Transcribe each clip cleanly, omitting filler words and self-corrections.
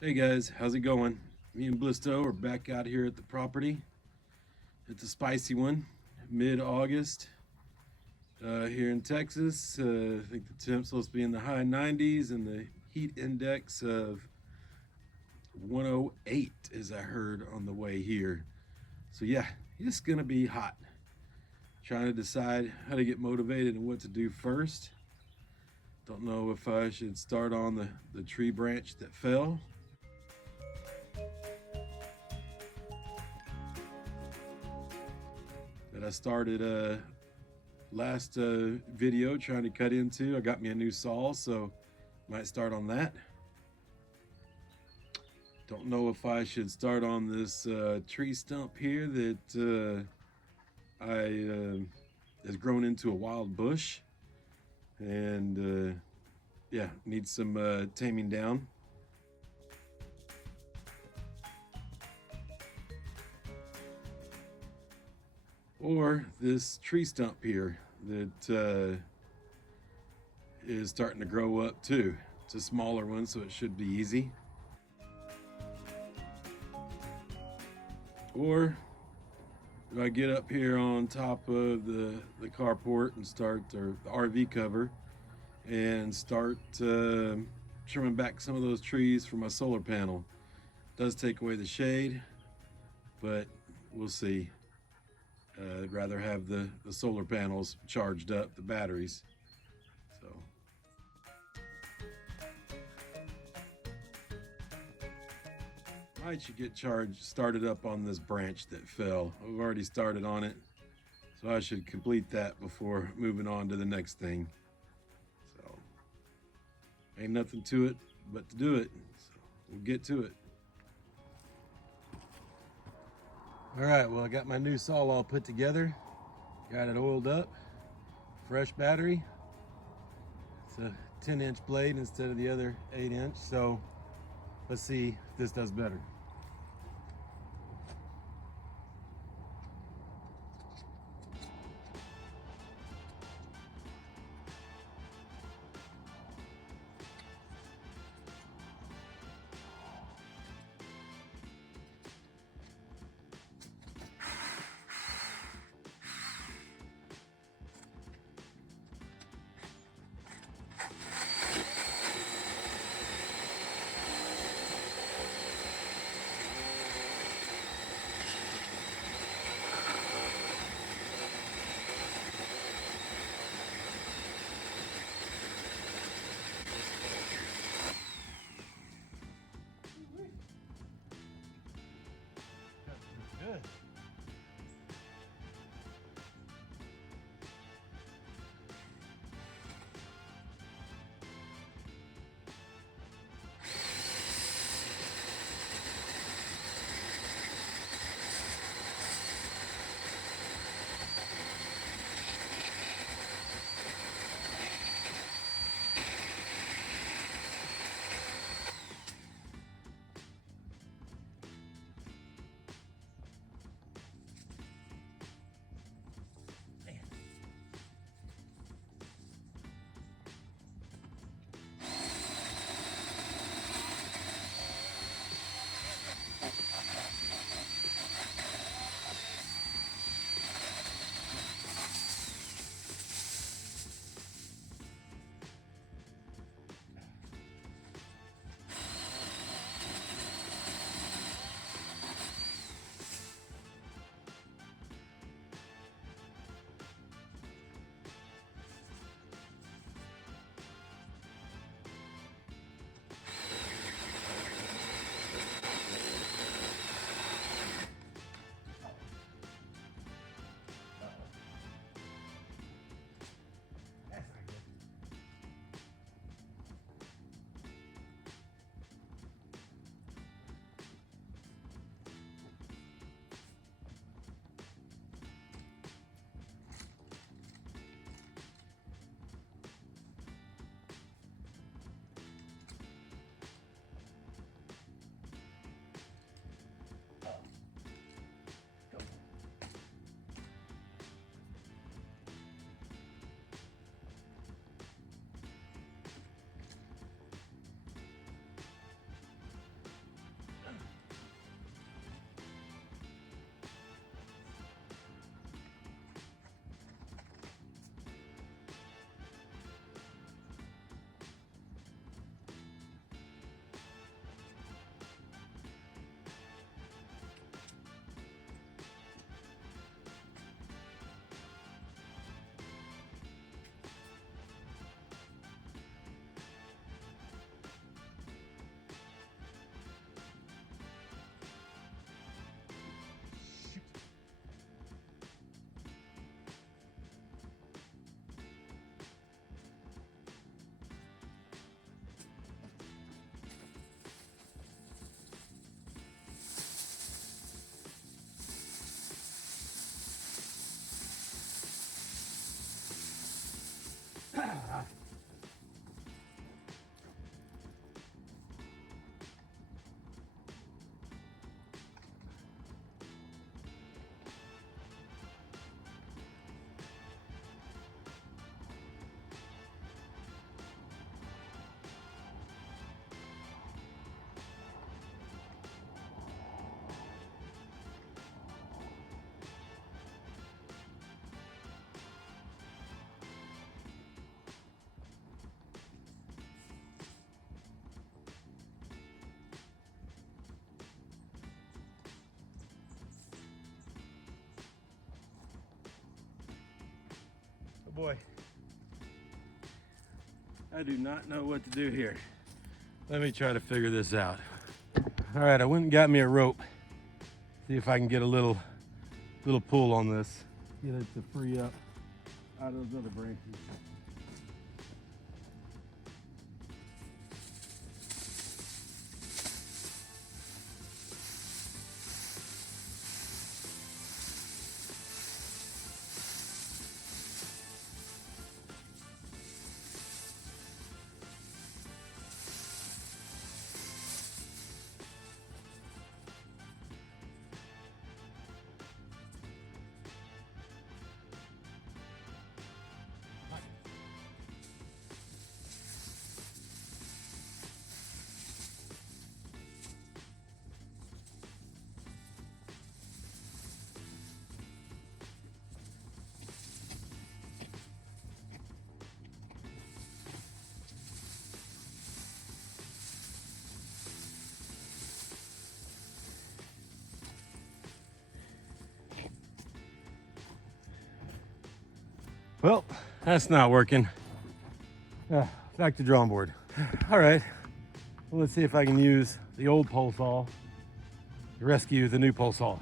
Hey guys, how's it going? Me and Blisto are back out here at the property. It's a spicy one, mid-August here in Texas. I think the temp's supposed to be in the high 90s and the heat index of 108, as I heard on the way here. So yeah, it's gonna be hot. Trying to decide how to get motivated and what to do first. Don't know if I should start on the tree branch that fell. That I started last video trying to cut into. I got me a new saw, so might start on that. Don't know if I should start on this tree stump here that has grown into a wild bush, and yeah, needs some taming down. Or this tree stump here that is starting to grow up too. It's a smaller one, so it should be easy. Or do I get up here on top of the carport and start, or the RV cover, and start trimming back some of those trees for my solar panel? Does take away the shade, but we'll see. I'd rather have the solar panels charged up, the batteries. So I should get started up on this branch that fell. I've already started on it, so I should complete that before moving on to the next thing. So ain't nothing to it but to do it. So we'll get to it. All right, well, I got my new saw all put together. Got it oiled up, fresh battery. It's a 10-inch blade instead of the other 8-inch. So let's see if this does better. boy. I do not know what to do here. Let me try to figure this out. All right, I went and got me a rope. See if I can get a little pull on this. Get it to free up out of those other branches. Well, that's not working. Back to drawing board. All right, well, let's see if I can use the old pole saw to rescue the new pole saw.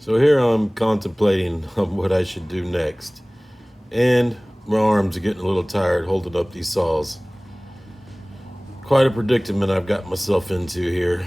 So here I'm contemplating on what I should do next. And my arms are getting a little tired holding up these saws. Quite a predicament I've got myself into here.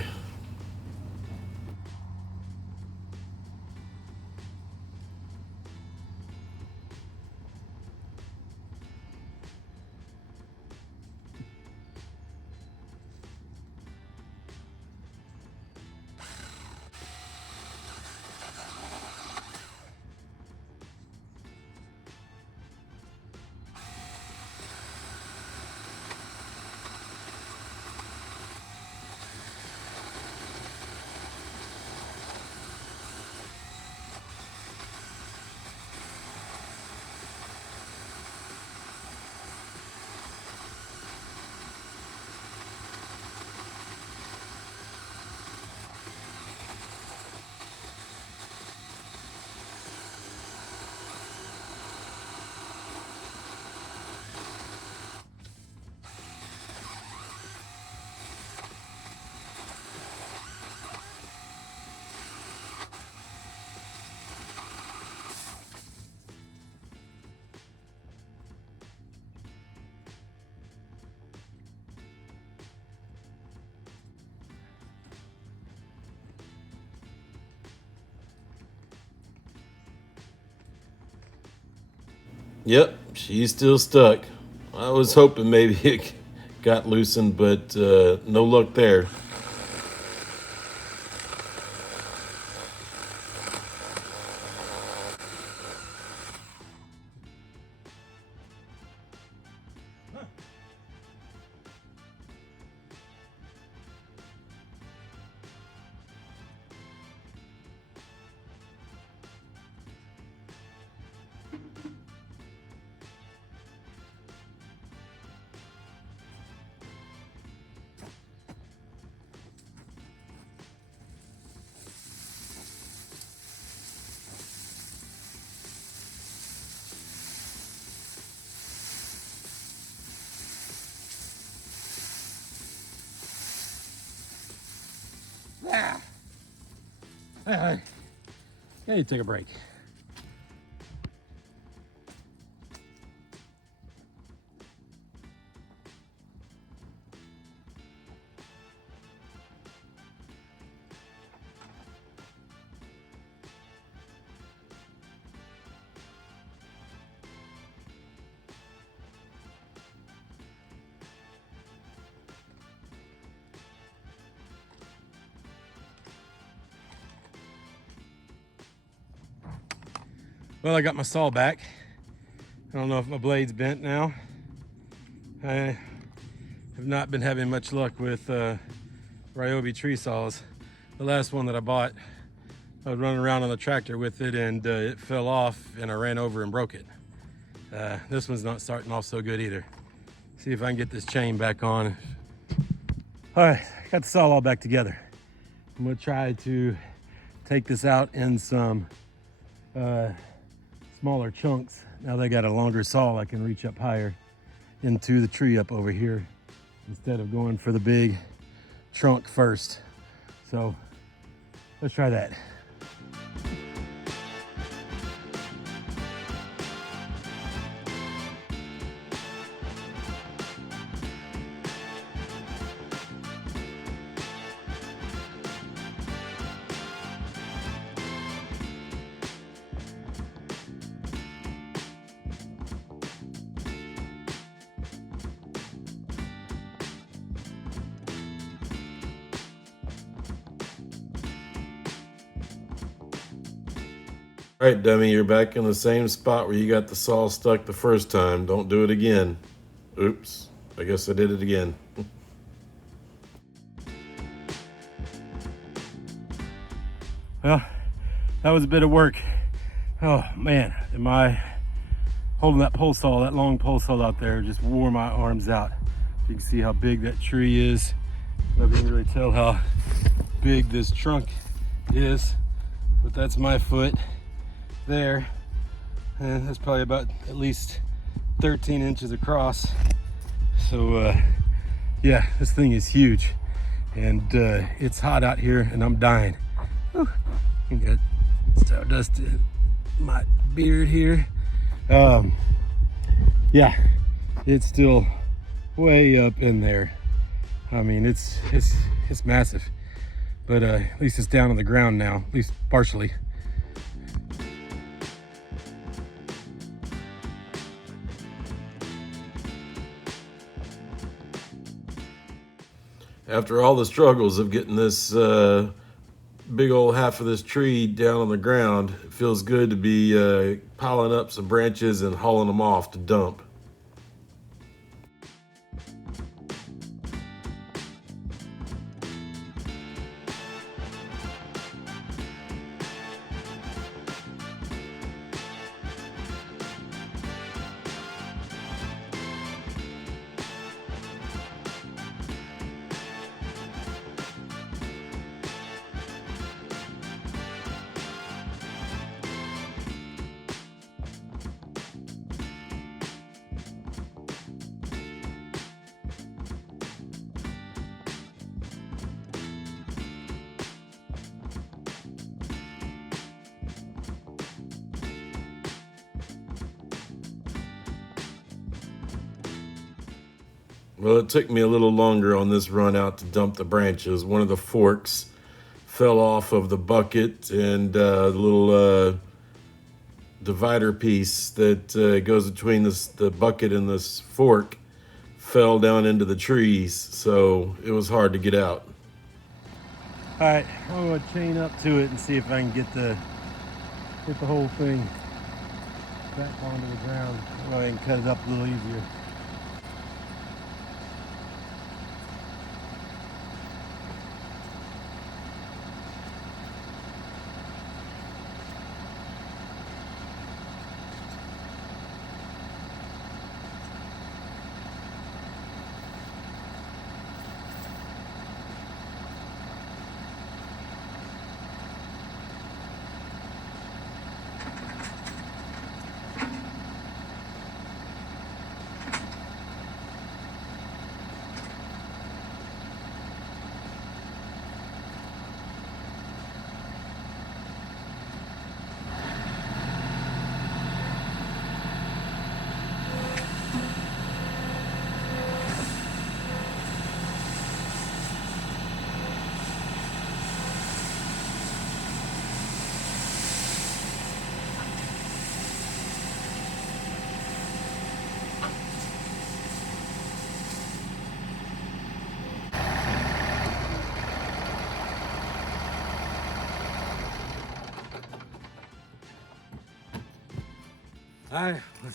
Yep, she's still stuck. I was hoping maybe it got loosened, but no luck there. I need to take a break. Well, I got my saw back. I don't know if my blade's bent now. I have not been having much luck with Ryobi tree saws. The last one that I bought, I was running around on the tractor with it and it fell off and I ran over and broke it. This one's not starting off so good either. See if I can get this chain back on. All right, got the saw all back together. I'm gonna try to take this out in some smaller chunks. Now they got a longer saw, I can reach up higher into the tree up over here instead of going for the big trunk first. So let's try that. All right, dummy, you're back in the same spot where you got the saw stuck the first time. Don't do it again. Oops, I guess I did it again. Well, that was a bit of work. Oh man, am I holding that pole saw, that long pole saw out there, just wore my arms out. You can see how big that tree is. I can really tell how big this trunk is, but that's my foot there, and that's probably about at least 13 inches across. So yeah, this thing is huge, and it's hot out here and I'm dying. Whew. I got stardust in my beard here. Yeah, it's still way up in there. I mean, it's massive, but at least it's down on the ground now, at least partially. After all the struggles of getting this big old half of this tree down on the ground, it feels good to be piling up some branches and hauling them off to dump. Well, it took me a little longer on this run out to dump the branches. One of the forks fell off of the bucket, and the little divider piece that goes between the bucket and this fork fell down into the trees, so it was hard to get out. All right, I'm gonna chain up to it and see if I can get the whole thing back onto the ground. Go ahead and cut it up a little easier.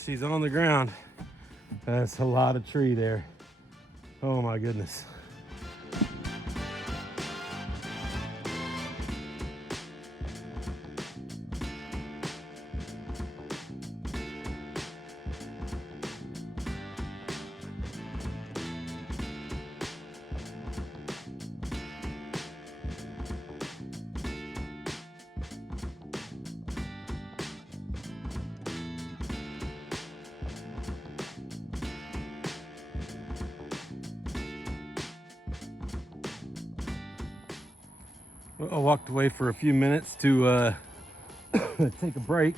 She's on the ground. That's a lot of tree there. Oh my goodness. I walked away for a few minutes to take a break,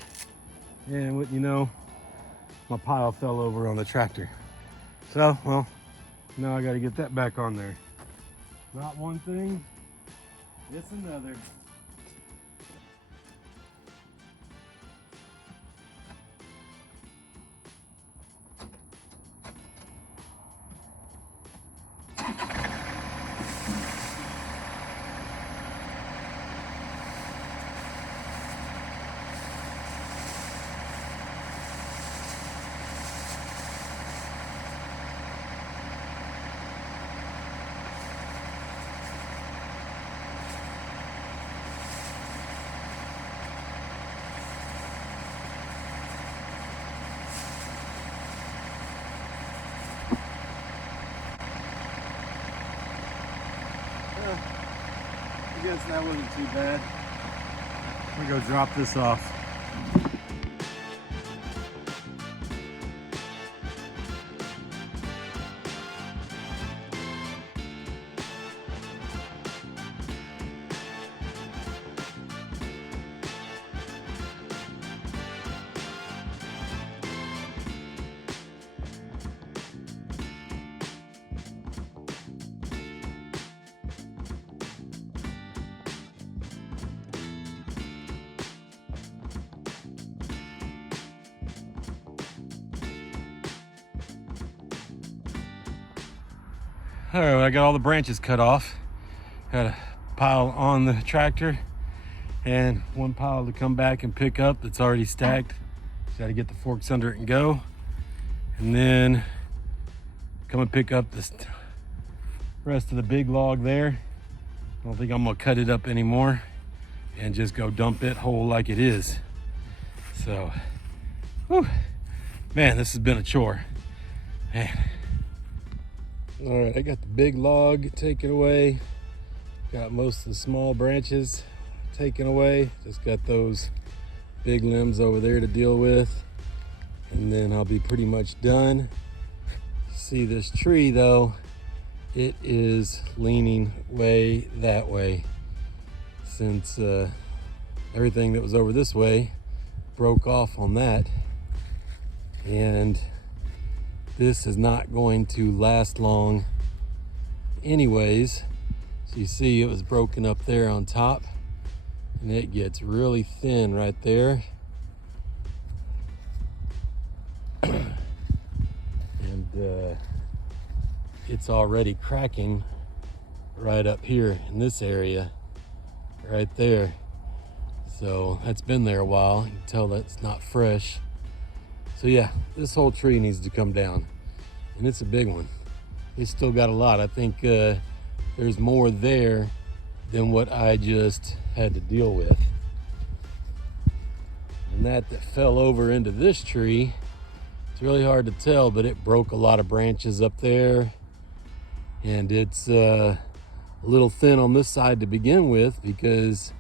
and what you know, my pile fell over on the tractor. So, well, now I got to get that back on there. Not one thing, it's another. I guess that wasn't too bad. I'm gonna go drop this off. All right, I got all the branches cut off. Got a pile on the tractor and one pile to come back and pick up that's already stacked. Got to get the forks under it and go. And then come and pick up the rest of the big log there. I don't think I'm gonna cut it up anymore and just go dump it whole like it is. So, whew, man, this has been a chore. Man. All right, I got the big log taken away. Got most of the small branches taken away. Just got those big limbs over there to deal with. And then I'll be pretty much done. See this tree though, it is leaning way that way. Since everything that was over this way broke off on that. And this is not going to last long anyways. So you see it was broken up there on top and it gets really thin right there. And it's already cracking right up here in this area right there. So that's been there a while. You can tell that's not fresh. So yeah, this whole tree needs to come down, and it's a big one. It's still got a lot. I think there's more there than what I just had to deal with. And that fell over into this tree, it's really hard to tell, but it broke a lot of branches up there, and it's a little thin on this side to begin with because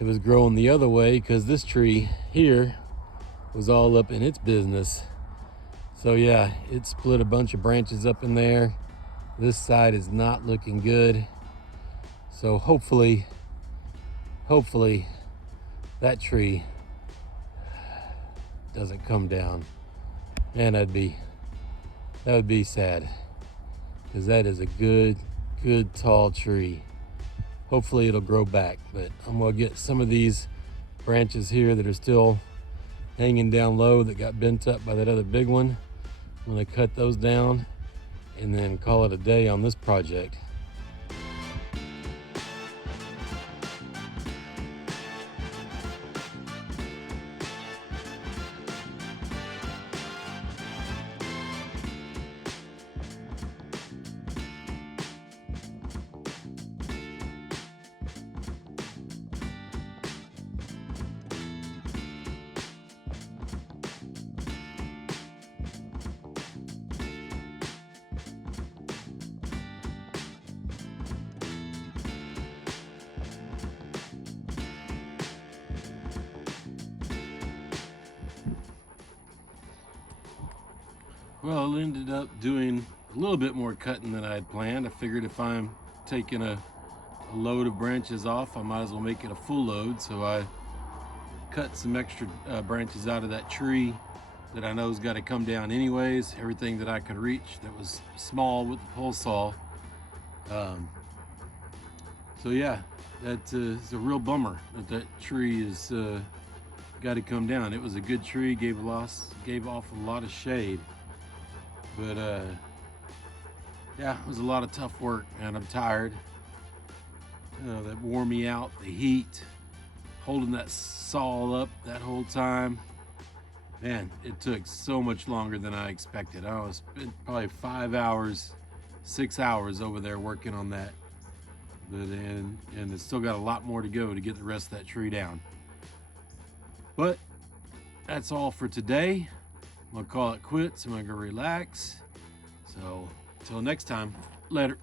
it was growing the other way, because this tree here was all up in its business. So yeah, it split a bunch of branches up in there. This side is not looking good. So hopefully that tree doesn't come down. Man, that would be sad, because that is a good tall tree. Hopefully it'll grow back, but I'm gonna get some of these branches here that are still hanging down low that got bent up by that other big one. I'm gonna cut those down and then call it a day on this project. Well, I ended up doing a little bit more cutting than I had planned. I figured if I'm taking a load of branches off, I might as well make it a full load. So I cut some extra branches out of that tree that I know's got to come down anyways. Everything that I could reach that was small with the pole saw. So yeah, that is a real bummer that tree is got to come down. It was a good tree, gave off a lot of shade, but yeah, it was a lot of tough work, and I'm tired. That wore me out. The heat, holding that saw up that whole time. Man, it took so much longer than I expected. I spent probably 5 hours, 6 hours over there working on that. But and it's still got a lot more to go to get the rest of that tree down. But that's all for today. I'm gonna call it quits. I'm gonna go relax. So until next time, later.